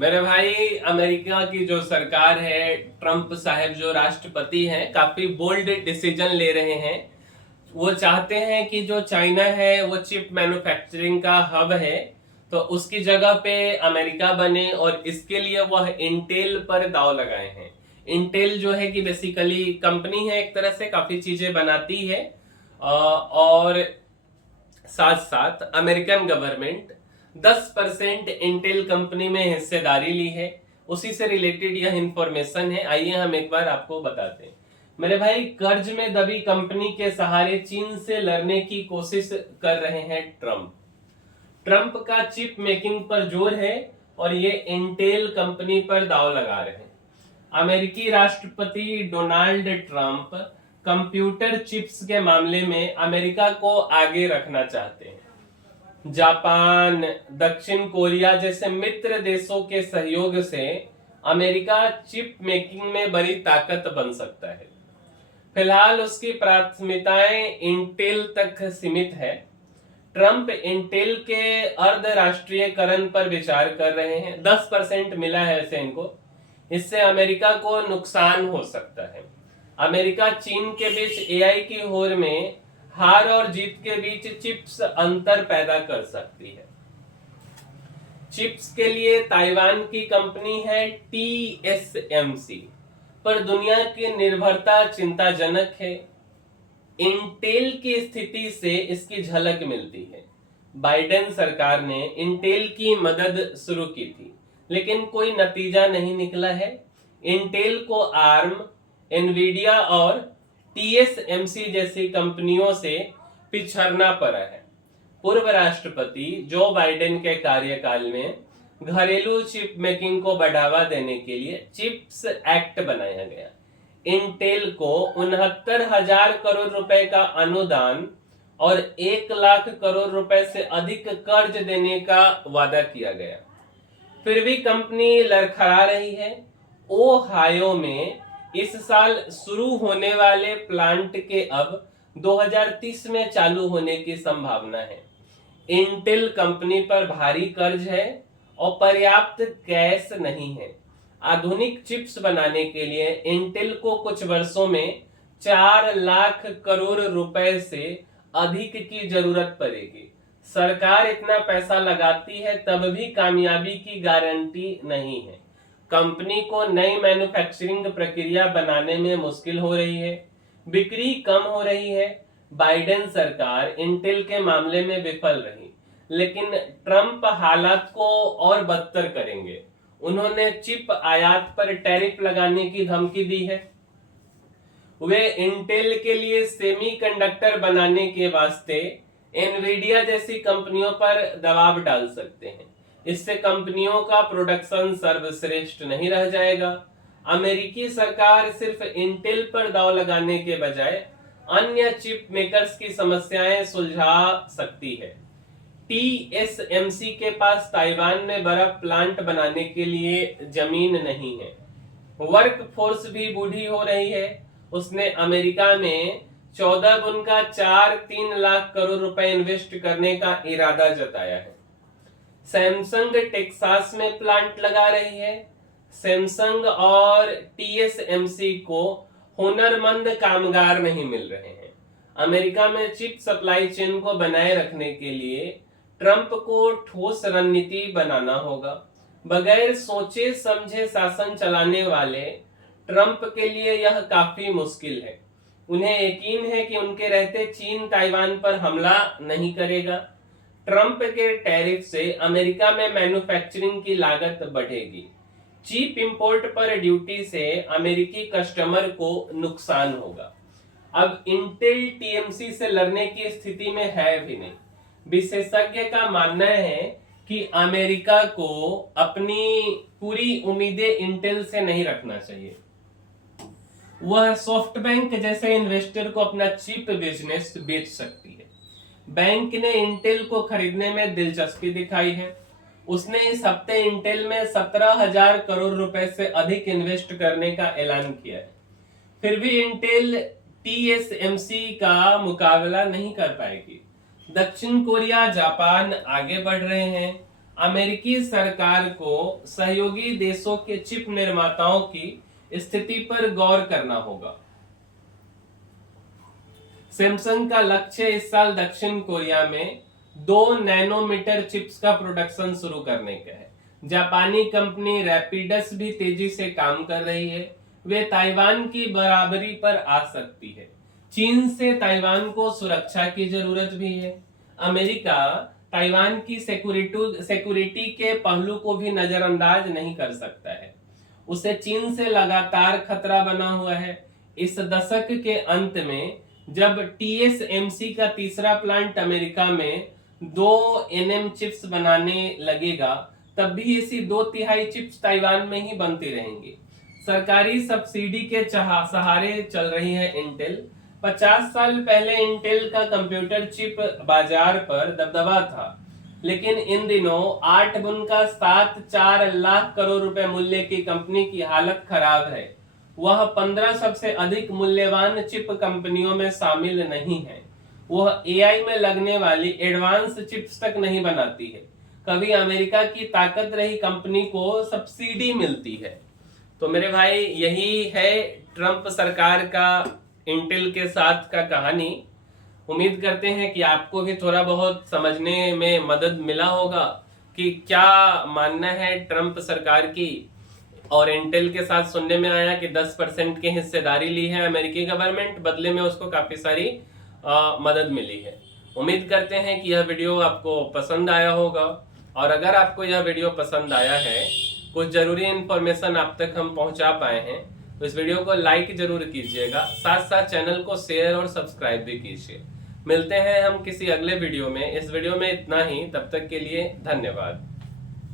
मेरे भाई, अमेरिका की जो सरकार है, ट्रंप साहब जो राष्ट्रपति हैं, काफी बोल्ड डिसीजन ले रहे हैं। वो चाहते हैं कि जो चाइना है वो चिप मैन्युफैक्चरिंग का हब है, तो उसकी जगह पे अमेरिका बने, और इसके लिए वह इंटेल पर दाव लगाए हैं। इंटेल जो है कि बेसिकली कंपनी है, एक तरह से काफी चीजें बनाती है। और साथ साथ अमेरिकन गवर्नमेंट 10% इंटेल कंपनी में हिस्सेदारी ली है। उसी से रिलेटेड यह इंफॉर्मेशन है, आइए हम एक बार आपको बताते हैं। मेरे भाई, कर्ज में दबी कंपनी के सहारे चीन से लड़ने की कोशिश कर रहे हैं ट्रंप। ट्रंप का चिप मेकिंग पर जोर है और ये इंटेल कंपनी पर दांव लगा रहे हैं। अमेरिकी राष्ट्रपति डोनाल्ड ट्रंप कंप्यूटर चिप्स के मामले में अमेरिका को आगे रखना चाहते हैं। जापान, दक्षिण कोरिया जैसे मित्र देशों के सहयोग से अमेरिका चिप मेकिंग में बड़ी ताकत बन सकता है। फिलहाल उसकी प्राथमिकताएं इंटेल तक सीमित है। ट्रंप इंटेल के अर्धराष्ट्रीयकरण पर विचार कर रहे हैं। 10% मिला है ऐसे इनको। इससे अमेरिका को नुकसान हो सकता है। अमेरिका चीन के बीच एआई की होड़ में हार और जीत के बीच चिप्स अंतर पैदा कर सकती है। चिप्स के लिए ताइवान की कंपनी है टीएसएमसी, पर दुनिया की निर्भरता चिंताजनक है। इंटेल की स्थिति से इसकी झलक मिलती है। बाइडेन सरकार ने इंटेल की मदद शुरू की थी, लेकिन कोई नतीजा नहीं निकला है। इंटेल को आर्म, एनवीडिया और टीएसएमसी जैसी कंपनियों से पिछड़ना पड़ा है। पूर्व राष्ट्रपति जो बाइडेन के कार्यकाल में घरेलू चिप मेकिंग को बढ़ावा देने के लिए चिप्स एक्ट बनाया गया। इंटेल को 69,000 करोड़ रुपए का अनुदान और 1 लाख करोड़ रुपए से अधिक कर्ज देने का वादा किया गया। फिर भी कंपनी लड़खड़ा रही है। ओहायो में इस साल शुरू होने वाले प्लांट के अब 2030 में चालू होने की संभावना है। इंटेल कंपनी पर भारी कर्ज है और पर्याप्त कैश नहीं है। आधुनिक चिप्स बनाने के लिए इंटेल को कुछ वर्षों में 4 लाख करोड़ रुपए से अधिक की जरूरत पड़ेगी। सरकार इतना पैसा लगाती है तब भी कामयाबी की गारंटी नहीं है। कंपनी को नई मैन्युफैक्चरिंग प्रक्रिया बनाने में मुश्किल हो रही है, बिक्री कम हो रही है। बाइडेन सरकार इंटेल के मामले में विफल रही, लेकिन ट्रंप हालात को और बदतर करेंगे। उन्होंने चिप आयात पर टैरिफ लगाने की धमकी दी है। वे इंटेल के लिए सेमीकंडक्टर बनाने के वास्ते एनवीडिया जैसी कंपनियों पर दबाव डाल सकते हैं। इससे कंपनियों का प्रोडक्शन सर्वश्रेष्ठ नहीं रह जाएगा। अमेरिकी सरकार सिर्फ इंटेल पर दांव लगाने के बजाय अन्य चिप मेकर्स की समस्याएं सुलझा सकती है। टीएसएमसी के पास ताइवान में बड़ा प्लांट बनाने के लिए जमीन नहीं है। वर्क फोर्स भी बूढ़ी हो रही है। उसने अमेरिका में 14 गुना 3 लाख करोड़ रुपए इन्वेस्ट करने का इरादा जताया है। सैमसंग टेक्सास में प्लांट लगा रही है। सैमसंग और टीएसएमसी को हुनरमंद कामगार नहीं मिल रहे हैं। अमेरिका में चिप सप्लाई चेन को बनाए रखने के लिए ट्रंप को ठोस रणनीति बनाना होगा। बगैर सोचे समझे शासन चलाने वाले ट्रंप के लिए यह काफी मुश्किल है। उन्हें यकीन है कि उनके रहते चीन ताइवान पर हमला नहीं करेगा। ट्रंप के टैरिफ से अमेरिका में मैन्युफैक्चरिंग की लागत बढ़ेगी। चीप इंपोर्ट पर ड्यूटी से अमेरिकी कस्टमर को नुकसान होगा। अब इंटेल टीएमसी से लड़ने की स्थिति में है भी नहीं। विशेषज्ञ का मानना है कि अमेरिका को अपनी पूरी उम्मीदें इंटेल से नहीं रखना चाहिए। वह सॉफ्टबैंक जैसे इन्वेस्टर को अपना चिप बिजनेस बेच सकती है। बैंक ने इंटेल को खरीदने में दिलचस्पी दिखाई है। उसने इस हफ्ते इंटेल में 17,000 करोड़ रुपए से अधिक इन्वेस्ट करने का ऐलान किया है। फिर भी इंटेल टीएसएमसी का मुकाबला नहीं कर पाएगी। दक्षिण कोरिया, जापान आगे बढ़ रहे हैं। अमेरिकी सरकार को सहयोगी देशों के चिप निर्माताओं की स्थिति पर गौर करना होगा। सैमसंग का लक्ष्य इस साल दक्षिण कोरिया में 2 नैनोमीटर चिप्स का प्रोडक्शन शुरू करने का है। जापानी कंपनी रैपिडस भी तेजी से काम कर रही है, वे ताइवान की बराबरी पर आ सकती है। चीन से ताइवान को सुरक्षा की जरूरत भी है। अमेरिका ताइवान की सिक्योरिटी के पहलू को भी नजरअंदाज नहीं कर सकता है। उसे चीन से लगातार खतरा बना हुआ है। इस दशक के अंत में जब TSMC का तीसरा प्लांट अमेरिका में 2 nm चिप्स बनाने लगेगा, तब भी इसी 2/3 चिप्स ताइवान में ही बनती रहेंगी। सरकारी सब्सिडी के सहारे चल रही है इंटेल। 50 साल पहले इंटेल का कंप्यूटर चिप बाजार पर दबदबा था, लेकिन इन दिनों 8 गुण का 4 लाख करोड़ रुपए मूल्य की कंपनी की हालत खराब है। वह 15 सबसे अधिक मूल्यवान चिप कंपनियों में शामिल नहीं है। वह AI में लगने वाली एडवांस चिप्स तक नहीं बनाती है। कभी अमेरिका की ताकत रही कंपनी को सब्सिडी मिलती है। तो मेरे भाई, यही है ट्रंप सरकार का इंटेल के साथ का कहानी। उम्मीद करते हैं कि आपको भी थोड़ा बहुत समझने में मदद मिला होगा कि क्या मानना है ट्रंप सरकार की। और इंटेल के साथ सुनने में आया कि 10% की हिस्सेदारी ली है अमेरिकी गवर्नमेंट, बदले में उसको काफी सारी मदद मिली है। उम्मीद करते हैं कि यह वीडियो आपको पसंद आया होगा, और अगर आपको यह वीडियो पसंद आया है, कुछ जरूरी इंफॉर्मेशन आप तक हम पहुंचा पाए हैं, तो इस वीडियो को लाइक जरूर कीजिएगा। साथ साथ चैनल को शेयर और सब्सक्राइब भी कीजिए। मिलते हैं हम किसी अगले वीडियो में। इस वीडियो में इतना ही, तब तक के लिए धन्यवाद।